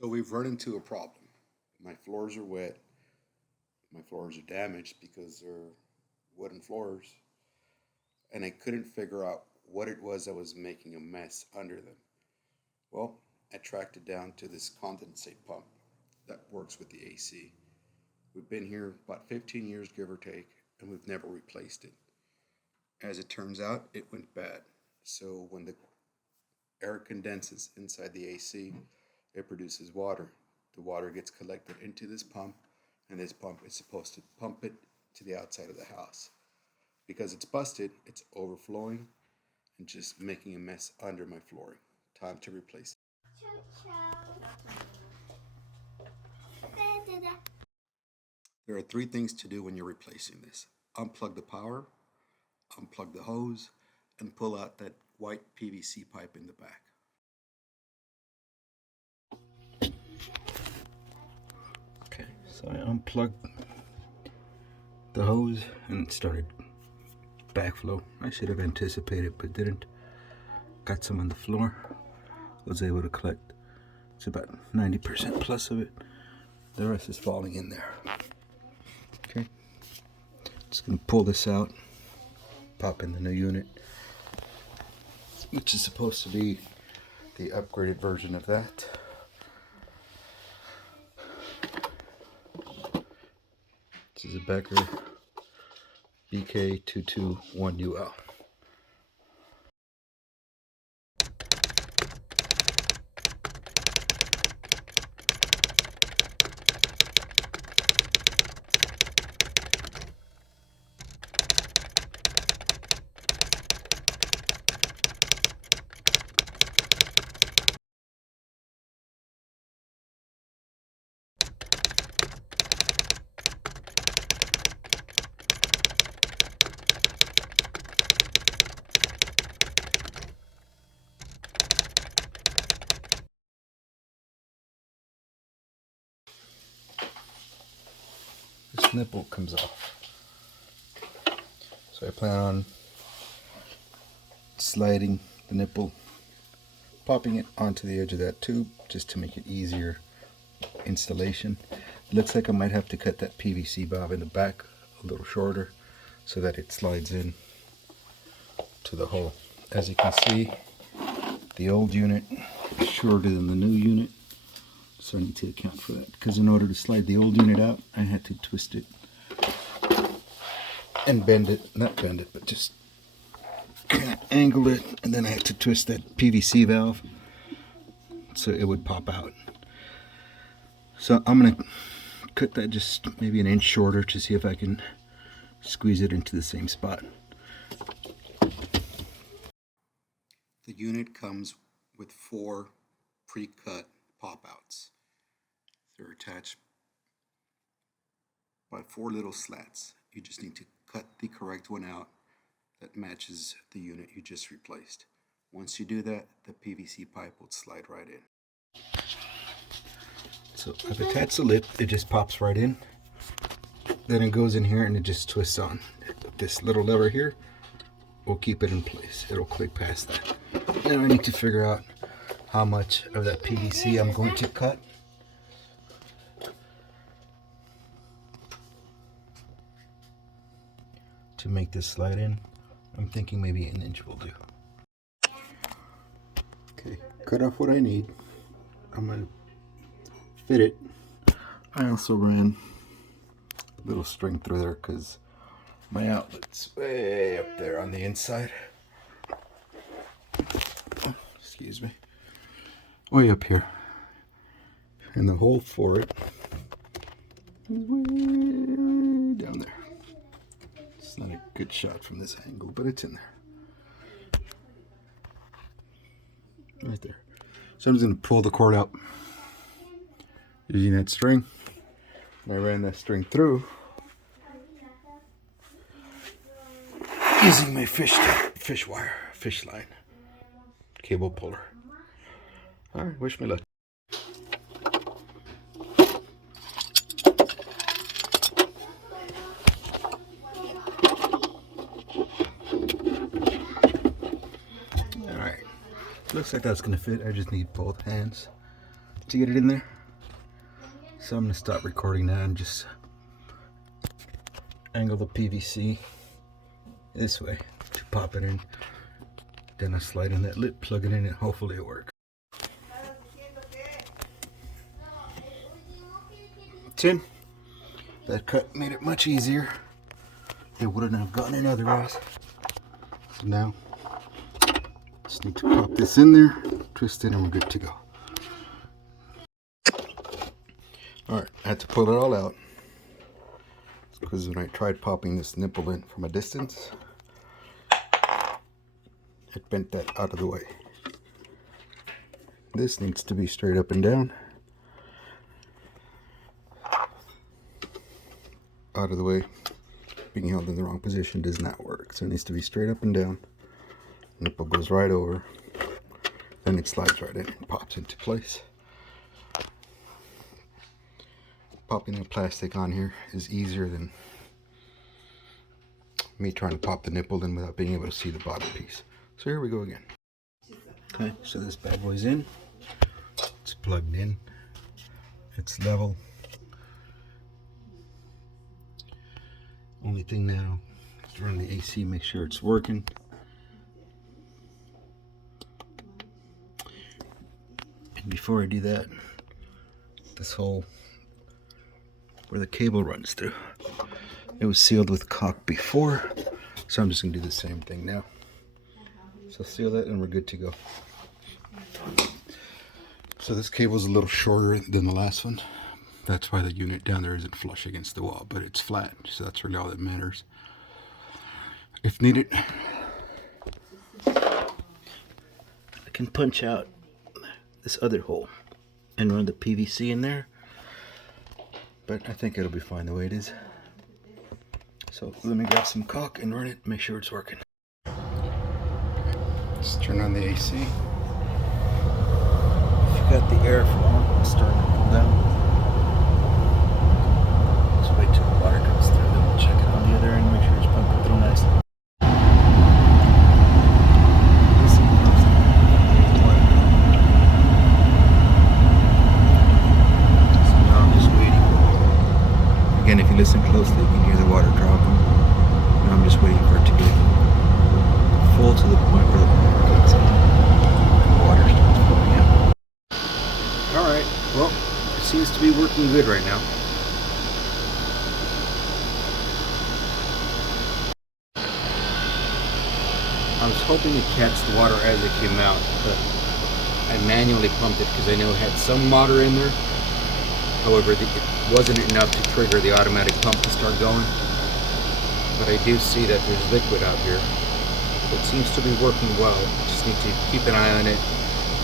So we've run into a problem. My floors are wet. My floors are damaged because they're wooden floors. And I couldn't figure out what it was that was making a mess under them. Well, I tracked it down to this condensate pump that works with the AC. We've been here about 15 years, give or take, and we've never replaced it. As it turns out, it went bad. So when the air condenses inside the AC, it produces water. The water gets collected into this pump, and this pump is supposed to pump it to the outside of the house. Because it's busted, it's overflowing and just making a mess under my flooring. Time to replace it. There are three things to do when you're replacing this. Unplug the power, unplug the hose, and pull out that white PVC pipe in the back. Okay, so I unplugged the hose and it started backflow. I should have anticipated but didn't. Got some on the floor. Was able to collect. It's about 90% plus of it. The rest is falling in there. Okay. Just gonna pull this out, pop in the new unit, which is supposed to be the upgraded version of that. This is a Becker BK221UL. This nipple comes off. So I plan on sliding the nipple, popping it onto the edge of that tube just to make it easier installation. It looks like I might have to cut that PVC valve in the back a little shorter so that it slides in to the hole. As you can see, the old unit is shorter than the new unit. So I need to account for that, because in order to slide the old unit out, I had to twist it and bend it, not bend it, but just kind of angle it, and then I had to twist that PVC valve so it would pop out. So I'm going to cut that just maybe an inch shorter to see if I can squeeze it into the same spot. The unit comes with 4 pre-cut pop-outs. They're attached by 4 little slats. You just need to cut the correct one out that matches the unit you just replaced. Once you do that, the PVC pipe will slide right in. So I've attached the lip, it just pops right in. Then it goes in here and it just twists on. This little lever here will keep it in place. It'll click past that. Now I need to figure out how much of that PVC I'm going to cut. To make this slide in. I'm thinking maybe an inch will do. Okay, cut off what I need. I'm going to fit it. I also ran a little string through there because my outlet's way up there on the inside. Oh, excuse me. Way up here. And the hole for it is way down there. It's not a good shot from this angle, but it's in there. Right there. So I'm just going to pull the cord out using that string. And I ran that string through using my fish line cable puller. Alright, wish me luck. Alright, looks like that's gonna fit. I just need both hands. to get it in there. So I'm going to stop recording now and just angle the PVC this way to pop it in. Then I slide in that lip, plug it in, and hopefully it works. It's in. That cut made it much easier. It wouldn't have gotten in otherwise. So now, just need to pop this in there, twist it, and we're good to go. Alright, I had to pull it all out. Because when I tried popping this nipple in from a distance, it bent that out of the way. This needs to be straight up and down. Out of the way. Being held in the wrong position does not work. So it needs to be straight up and down. Nipple goes right over. Then it slides right in and pops into place. Popping the plastic on here is easier than me trying to pop the nipple in without being able to see the bottom piece. So here we go again. Okay, so this bad boy's in. It's plugged in. It's level. Only thing now is to run the AC, make sure it's working. And before I do that, this hole where the cable runs through, it was sealed with caulk before, so I'm just going to do the same thing now. So seal that and we're good to go. So this cable is a little shorter than the last one. That's why the unit down there isn't flush against the wall, but it's flat, so that's really all that matters. If needed, I can punch out this other hole and run the PVC in there, but I think it'll be fine the way it is. So let me grab some caulk and run it, make sure it's working. Just turn on the AC. If you got the airflow, it's starting to cool down. Just wait till the water comes through, then we'll check it on the other end, make sure it's pumping through nicely. So now I'm just waiting. Again, if you listen closely, you can hear the water dropping. Now I'm just waiting for it to get full to the point where the water gets in and the water starts flowing out. Alright, well, it seems to be working good right now. I was hoping to catch the water as it came out, but I manually pumped it because I know it had some water in there. However, it wasn't enough to trigger the automatic pump to start going. But I do see that there's liquid out here. It seems to be working well. Just need to keep an eye on it,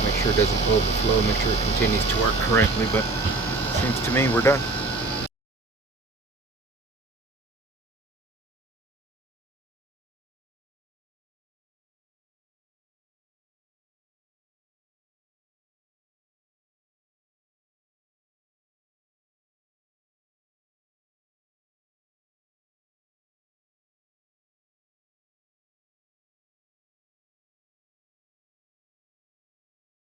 make sure it doesn't overflow, make sure it continues to work correctly, but it seems to me we're done.